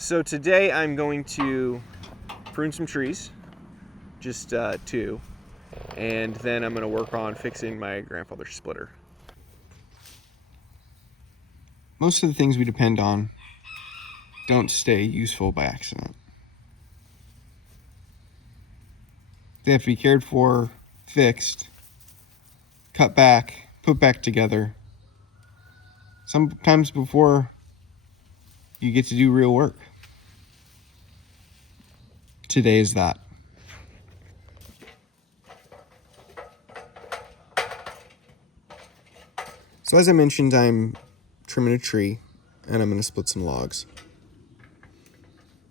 So today I'm going to prune some trees, just 2, and then I'm going to work on fixing my grandfather's splitter. Most of the things we depend on don't stay useful by accident. They have to be cared for, fixed, cut back, put back together, sometimes before you get to do real work. Today is that. So as I mentioned, I'm trimming a tree and I'm going to split some logs.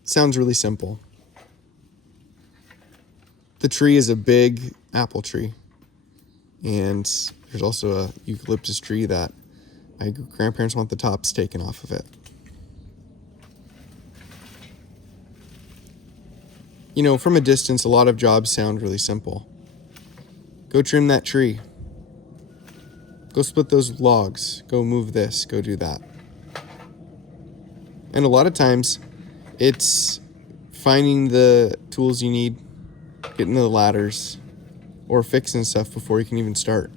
It sounds really simple. The tree is a big apple tree, and there's also a eucalyptus tree that my grandparents want the tops taken off of it. You know, from a distance, a lot of jobs sound really simple. Go trim that tree. Go split those logs. Go move this. Go do that. And a lot of times, it's finding the tools you need, getting the ladders, or fixing stuff before you can even start.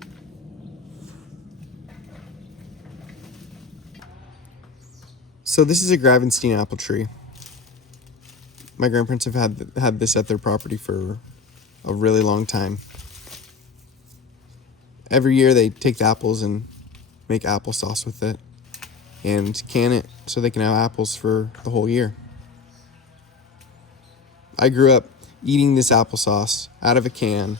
So this is a Gravenstein apple tree. My grandparents have had this at their property for a really long time. Every year they take the apples and make applesauce with it and can it so they can have apples for the whole year. I grew up eating this applesauce out of a can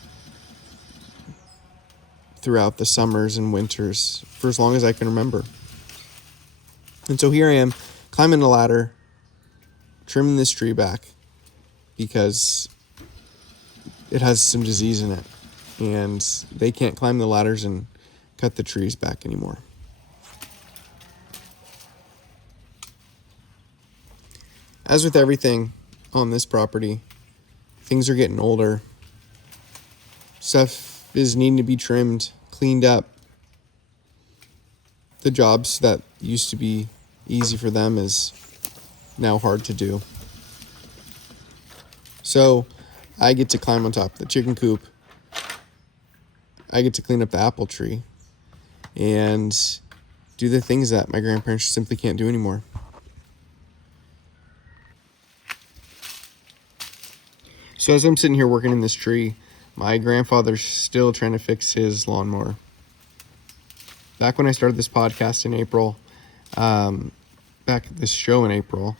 throughout the summers and winters for as long as I can remember. And so here I am climbing a ladder, trimming this tree back because it has some disease in it and they can't climb the ladders and cut the trees back anymore. As with everything on this property, things are getting older. Stuff is needing to be trimmed, cleaned up. The jobs that used to be easy for them is now hard to do. So I get to climb on top of the chicken coop. I get to clean up the apple tree and do the things that my grandparents simply can't do anymore. So as I'm sitting here working in this tree, my grandfather's still trying to fix his lawnmower. Back when I started this podcast in April, back at this show in April,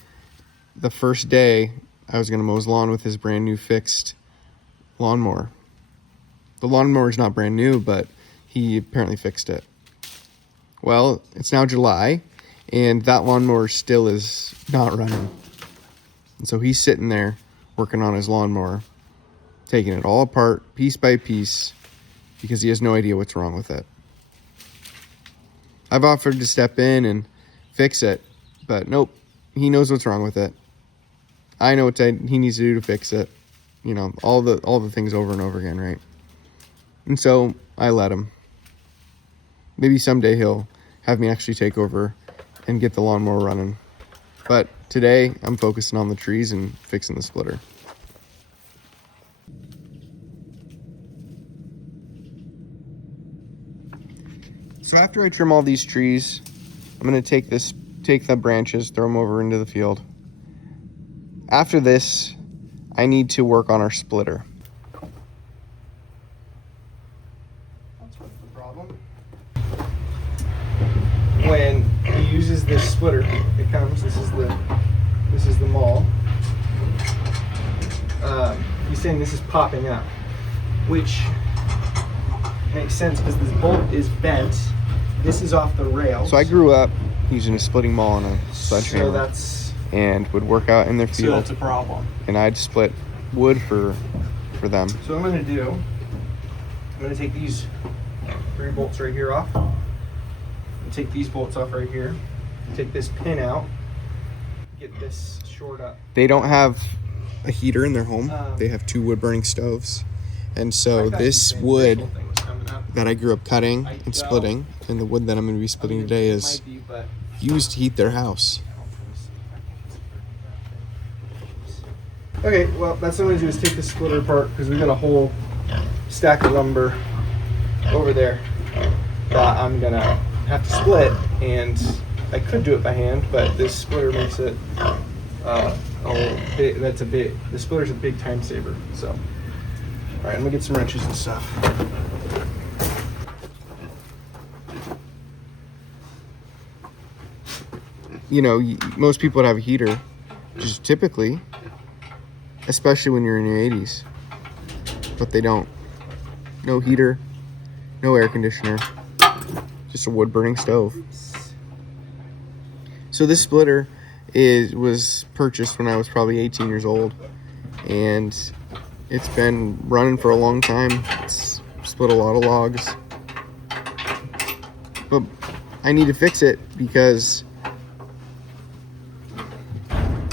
the first day I was going to mow his lawn with his brand new fixed lawnmower. The lawnmower is not brand new, but he apparently fixed it. Well, it's now July, and that lawnmower still is not running. And so he's sitting there working on his lawnmower, taking it all apart piece by piece because he has no idea what's wrong with it. I've offered to step in and fix it, but nope, he knows what's wrong with it. I know what he needs to do to fix it. You know, all the things over and over again, right? And so I let him. Maybe someday he'll have me actually take over and get the lawnmower running. But today I'm focusing on the trees and fixing the splitter. So after I trim all these trees, I'm going to take the branches, throw them over into the field. After this, I need to work on our splitter. That's what's the problem. When he uses this splitter, it comes, this is the maul. He's saying this is popping up, which makes sense because this bolt is bent. This is off the rail. So I grew up using a splitting maul and a sledgehammer, and would work out in their field. So that's a problem. And I'd split wood for them. So what I'm going to do, I'm going to take these 3 bolts right here off. And take these bolts off right here. Take this pin out. Get this short up. They don't have a heater in their home. They have 2 wood burning stoves. And so this wood that I grew up cutting and splitting, and the wood that I'm going to be splitting today is used to heat their house. Okay, well, that's what I'm gonna do is take the splitter apart because we've got a whole stack of lumber over there that I'm gonna have to split, and I could do it by hand, but this splitter makes it the splitter's a big time saver. So, all right, I'm gonna get some wrenches and stuff. You know, most people would have a heater, just typically, especially when you're in your 80s, but they don't. No heater, no air conditioner, just a wood burning stove. So this splitter was purchased when I was probably 18 years old, and it's been running for a long time. It's split a lot of logs, but I need to fix it because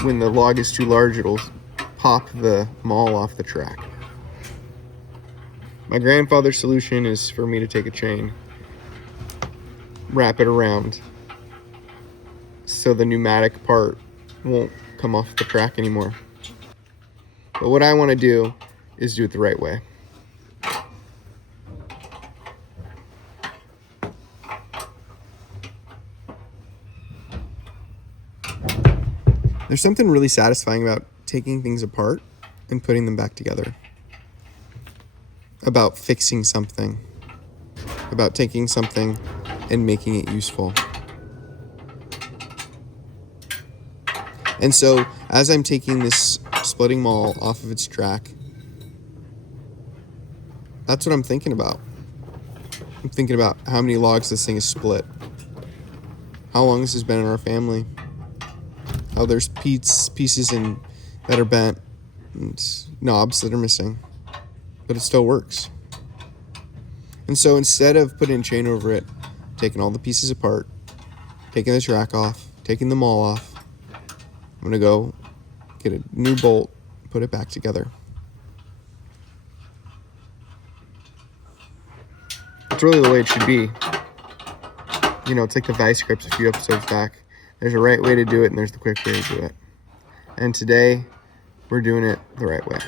when the log is too large, it'll pop the maul off the track. My grandfather's solution is for me to take a chain, wrap it around so the pneumatic part won't come off the track anymore. But what I want to do is do it the right way. There's something really satisfying about taking things apart and putting them back together. About fixing something. About taking something and making it useful. And so, as I'm taking this splitting maul off of its track, that's what I'm thinking about. I'm thinking about how many logs this thing is split. How long this has been in our family. How there's pieces that are bent and knobs that are missing, but it still works. And so instead of putting a chain over it, taking all the pieces apart, taking the track off, taking the maul off, I'm gonna go get a new bolt, put it back together. It's really the way it should be. You know, it's like the vice grips a few episodes back. There's a right way to do it, and there's the quick way to do it. And today, we're doing it the right way.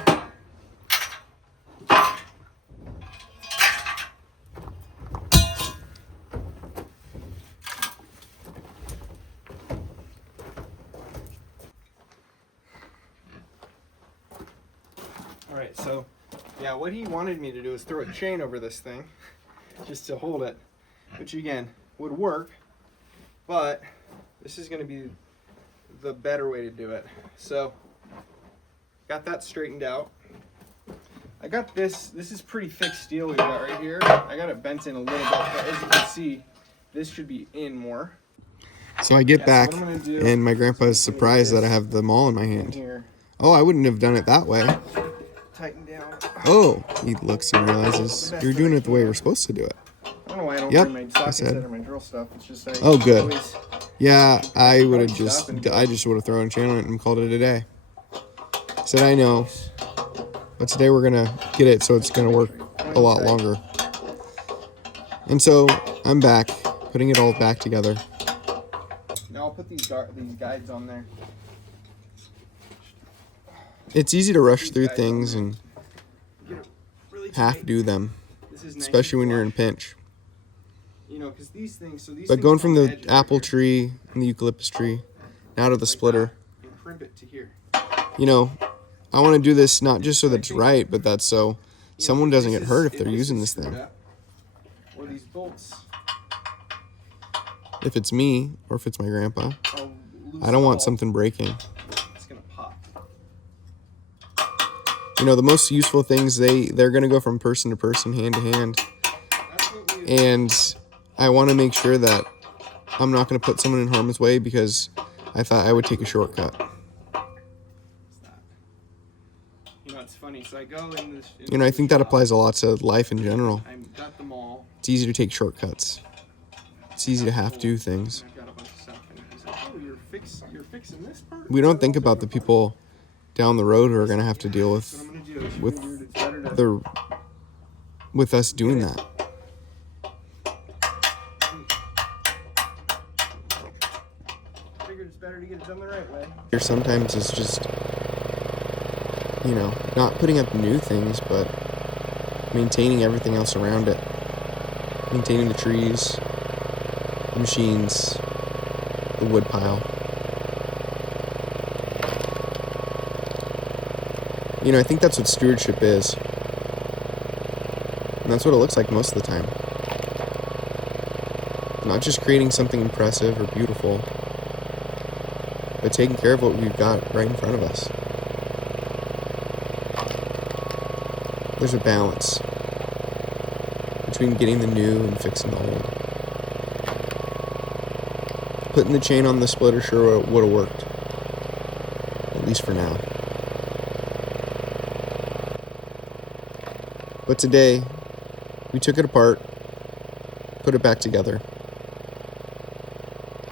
All right, so, yeah, what he wanted me to do is throw a chain over this thing, just to hold it, which, again, would work, but this is going to be the better way to do it. So, got that straightened out. I got this is pretty thick steel we've got right here. I got it bent in a little bit, but as you can see, this should be in more. So I get back, and my grandpa is surprised that I have the maul in my hand. Oh, I wouldn't have done it that way. Tighten down. Oh, he looks and realizes you're doing it the way you're supposed to do it. I don't know why I don't bring my sockets or my drill stuff. It's just oh, good. Yeah, I would have just would have thrown a chain on it and called it a day. Said I know, but today we're gonna get it so it's gonna work a lot longer. And so I'm back, putting it all back together. Now I'll put these guides on there. It's easy to rush through things and half do them, especially when you're in a pinch. You know, because these things, but going from the apple tree and the eucalyptus tree now to the splitter, and crimp it to here. You know, I want to do this not just so that it's right, but that's so someone doesn't get hurt if they're using this thing. Or these bolts. If it's me or if it's my grandpa, I don't want something breaking. It's gonna pop. You know, the most useful things, they're gonna go from person to person, hand to hand, and I want to make sure that I'm not going to put someone in harm's way because I thought I would take a shortcut. You know, it's funny. So I go in this. You know, I think that applies a lot to life in general. I got them all. It's easy to take shortcuts. It's easy to have to do things. I've got a bunch of stuff, and he's like, "Oh, you're fixing this part." We don't think about the people down the road who are going to have to deal with us doing that. It's better to get it done the right way. Sometimes it's just you know, not putting up new things, but maintaining everything else around it. Maintaining the trees, the machines, the wood pile. You know, I think that's what stewardship is. And that's what it looks like most of the time. Not just creating something impressive or beautiful, but taking care of what we've got right in front of us. There's a balance between getting the new and fixing the old. Putting the chain on the splitter sure would have worked, at least for now. But today, we took it apart, put it back together,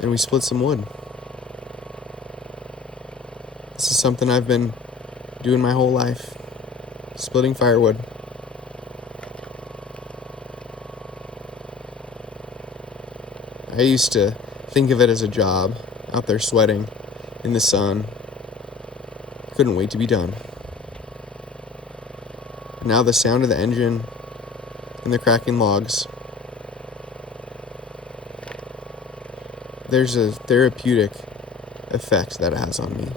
and we split some wood. This is something I've been doing my whole life, splitting firewood. I used to think of it as a job, out there sweating in the sun. Couldn't wait to be done. Now the sound of the engine and the cracking logs, there's a therapeutic effect that it has on me.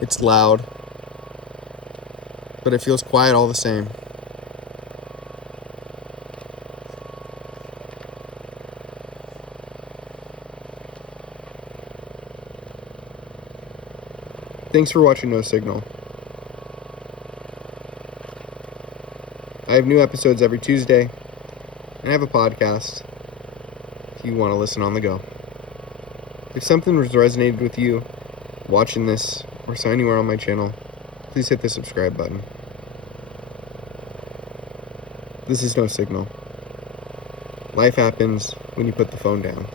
It's loud, but it feels quiet all the same. Thanks for watching No Signal. I have new episodes every Tuesday, and I have a podcast if you want to listen on the go. If something has resonated with you watching this or saw anywhere on my channel, please hit the subscribe button. This is No Signal. Life happens when you put the phone down.